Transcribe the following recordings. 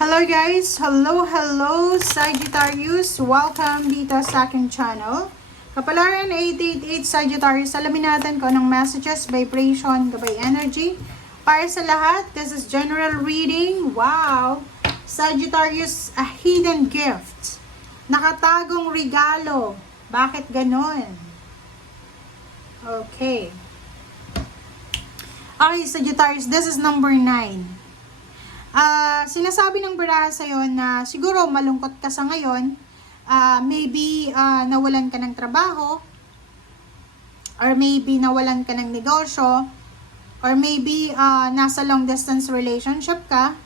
Hello guys! Hello Sagittarius! Welcome dito sa aking channel. Kapalaran 888 Sagittarius. Alamin natin kung anong messages, vibration, gabay energy. Para sa lahat, this is general reading. Wow! Sagittarius, a hidden gift. Nakatagong regalo. Bakit ganon? Okay. Okay, Sagittarius, this is number 9. Sinasabi ng baraha sa'yo na siguro malungkot ka sa ngayon, maybe nawalan ka ng trabaho, or maybe nawalan ka ng negosyo, or maybe nasa long distance relationship ka,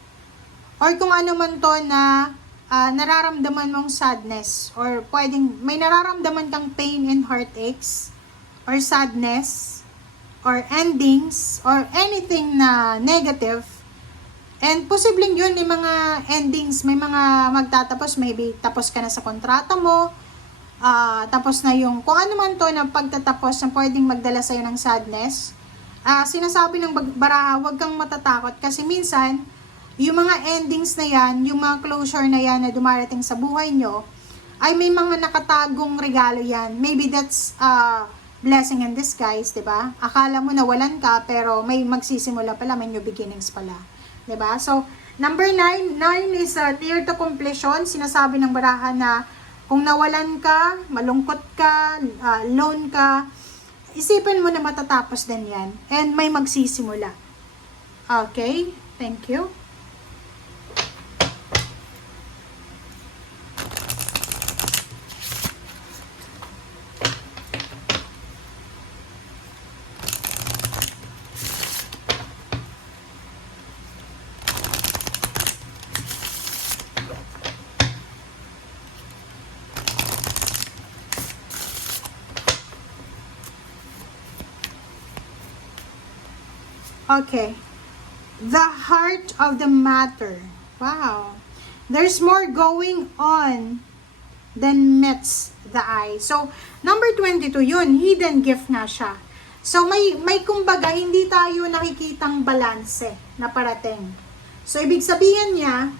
or kung ano man to na nararamdaman mong sadness, or pwedeng may nararamdaman kang pain and heartaches, or sadness, or endings, or anything na negative. And posibleng yun, may mga endings, may mga magtatapos, maybe tapos ka na sa kontrata mo, tapos na yung, kung ano man to na pagtatapos na pwedeng magdala sa'yo ng sadness. Sinasabi ng baraha, huwag kang matatakot kasi minsan, yung mga endings na yan, yung mga closure na yan na dumarating sa buhay nyo, ay may mga nakatagong regalo yan. Maybe that's blessing in disguise, diba? Akala mo nawalan ka, pero may magsisimula pala, may new beginnings pala. Diba? So, number 9 is near to completion. Sinasabi ng baraha na kung nawalan ka, malungkot ka, alone ka, isipin mo na matatapos din yan. And may magsisimula. Okay? Thank you. Okay. The heart of the matter. Wow. There's more going on than meets the eye. So, number 22 yun. Hidden gift na siya. So, may kumbaga, hindi tayo nakikitang balanse na parating. So, ibig sabihin niya,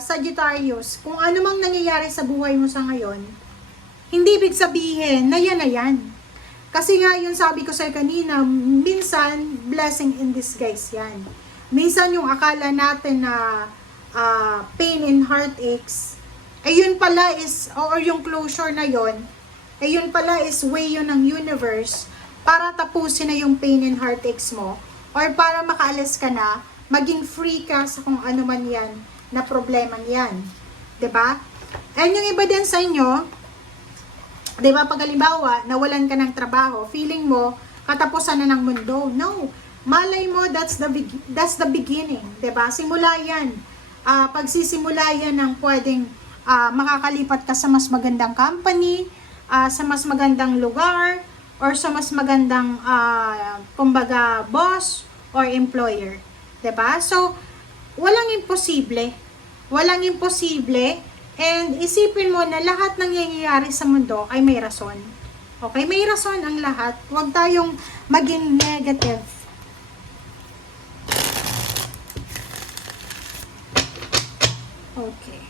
Sagittarius, kung ano mang nangyayari sa buhay mo sa ngayon, hindi ibig sabihin na yan na yan. Kasi nga yun sabi ko sa'yo kanina, minsan blessing in disguise yan. Minsan yung akala natin na pain and heartaches, yun pala is, or yung closure na yun, yun pala is way yun ng universe para tapusin na yung pain and heartaches mo, or para makaalis ka na, maging free ka sa kung ano man yan na problema niyan. 'Di ba? And yung iba din sa inyo, diba, pag halimbawa, nawalan ka ng trabaho, feeling mo, katapusan na ng mundo. No. Malay mo, that's the beginning. Diba? Simula yan. Pagsisimula yan ng pwedeng makakalipat ka sa mas magandang company, sa mas magandang lugar, or sa mas magandang, kumbaga, boss or employer. Diba? So, walang imposible. Walang imposible. And isipin mo na lahat ng nangyayari sa mundo ay may rason. Okay? May rason ang lahat. Huwag tayong maging negative. Okay.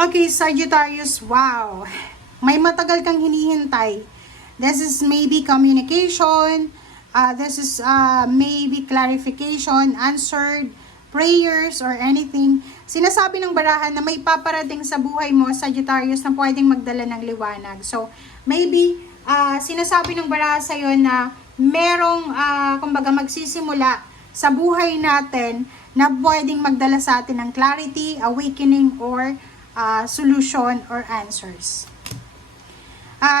Okay, Sagittarius, wow. May matagal kang hinihintay. This is maybe communication. This is maybe clarification, answered, prayers, or anything. Sinasabi ng barahan na may paparating sa buhay mo, Sagittarius, na pwedeng magdala ng liwanag. So, maybe, sinasabi ng baraha sa'yo na merong, kumbaga, magsisimula sa buhay natin na pwedeng magdala sa atin ng clarity, awakening, or solution or answers.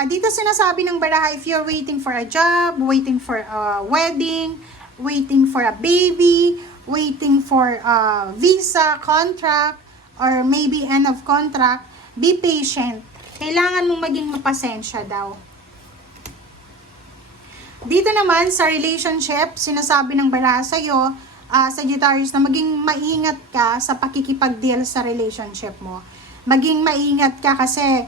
Dito sinasabi ng baraha, if you're waiting for a job, waiting for a wedding, waiting for a baby, waiting for a visa, contract, or maybe end of contract, be patient. Kailangan mong maging mapasensya daw. Dito naman sa relationship, sinasabi ng baraha sa'yo, Sagittarius, na maging maingat ka sa pakikipag-deal sa relationship mo. Maging maingat ka kasi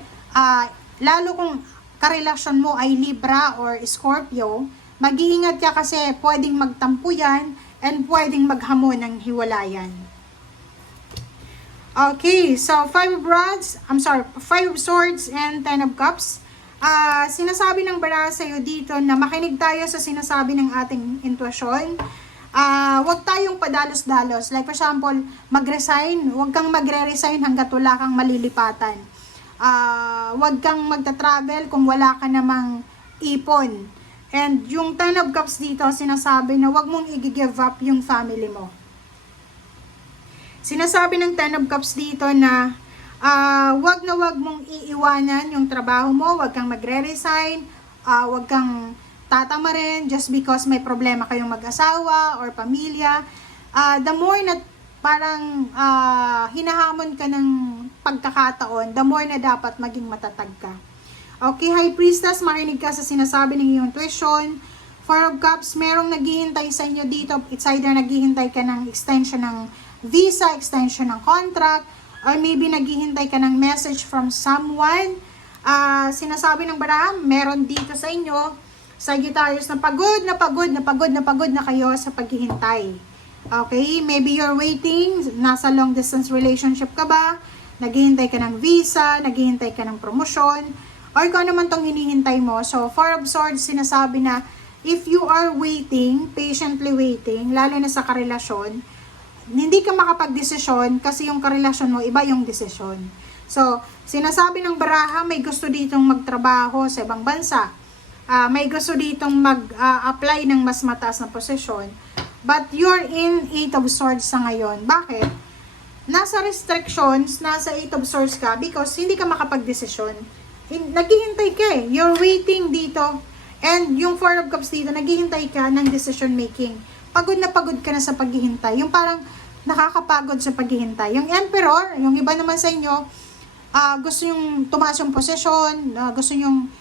lalo kung karelasyon mo ay Libra or Scorpio, mag-iingat ka kasi pwedeng magtampo yan and pwedeng maghamon ng hiwalayan. Okay, so 5 of Swords and 10 of Cups. Sinasabi ng baraha sa'yo dito na makinig tayo sa sinasabi ng ating intuition. Huwag tayong padalos-dalos. Like for example, mag-resign. Huwag kang magre-resign hanggat wala kang malilipatan. Huwag kang magta-travel kung wala ka namang ipon. And yung 10 of Cups dito, sinasabi na huwag mong i-give up yung family mo. Sinasabi ng 10 of Cups dito na wag mong iiwanan yung trabaho mo, wag kang magre-resign, wag kang tatamarin just because may problema kayong mag-asawa or pamilya. The more na parang hinahamon ka ng pagkakataon, the more na dapat maging matatag ka. Okay, High Priestess, makinig ka sa sinasabi ng iyong intuition. 4 of Cups, merong naghihintay sa inyo dito. It's either naghihintay ka ng extension ng visa, extension ng contract, or maybe naghihintay ka ng message from someone. Sinasabi ng baraha, meron dito sa inyo, Sagittarius, na pagod na kayo sa paghihintay. Okay, maybe you're waiting, nasa long distance relationship ka ba, naghihintay ka ng visa, naghihintay ka ng promosyon, or kung ano man tong hinihintay mo. So, 4 of Swords, sinasabi na, if you are waiting, patiently waiting, lalo na sa karelasyon, hindi ka makapag-desisyon kasi yung karelasyon mo, iba yung desisyon. So, sinasabi ng baraha, may gusto ditong magtrabaho sa ibang bansa. May gusto ditong mag-apply ng mas mataas na posisyon. But you're in 8 of Swords sa ngayon. Bakit? Nasa restrictions, nasa 8 of Swords ka because hindi ka makapag-desisyon. Naghihintay ka eh. You're waiting dito. And yung 4 of Cups dito, naghihintay ka ng decision making. Pagod na pagod ka na sa paghihintay. Yung parang nakakapagod sa paghihintay. Yung Emperor, yung iba naman sa inyo, gusto yung tumaas yung posisyon, gusto yung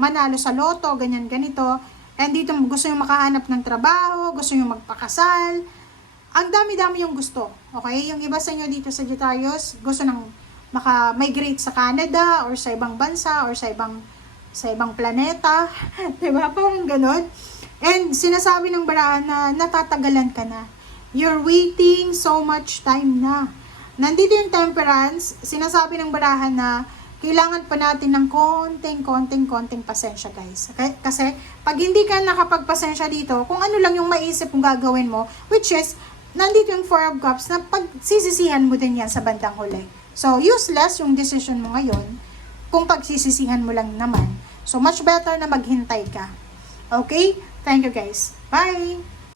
manalo sa loto, ganyan, ganito. And dito gusto yung makahanap ng trabaho, gusto yung magpakasal. Ang dami-dami yung gusto. Okay? Yung iba sa inyo dito sa Sagittarius, gusto ng maka-migrate sa Canada or sa ibang bansa or sa ibang planeta. Diba? Parang ganun. And sinasabi ng baraha na natatagalan ka na. You're waiting so much time na. Nandito yung Temperance, sinasabi ng baraha na kailangan pa natin ng konting pasensya, guys. Okay? Kasi pag hindi ka nakapagpasensya dito, kung ano lang yung maisip mong gagawin mo, which is, nandito yung 4 of Cups na pagsisisihan mo din yan sa bandang huli. So, useless yung decision mo ngayon kung pagsisisihan mo lang naman. So, much better na maghintay ka. Okay? Thank you, guys. Bye!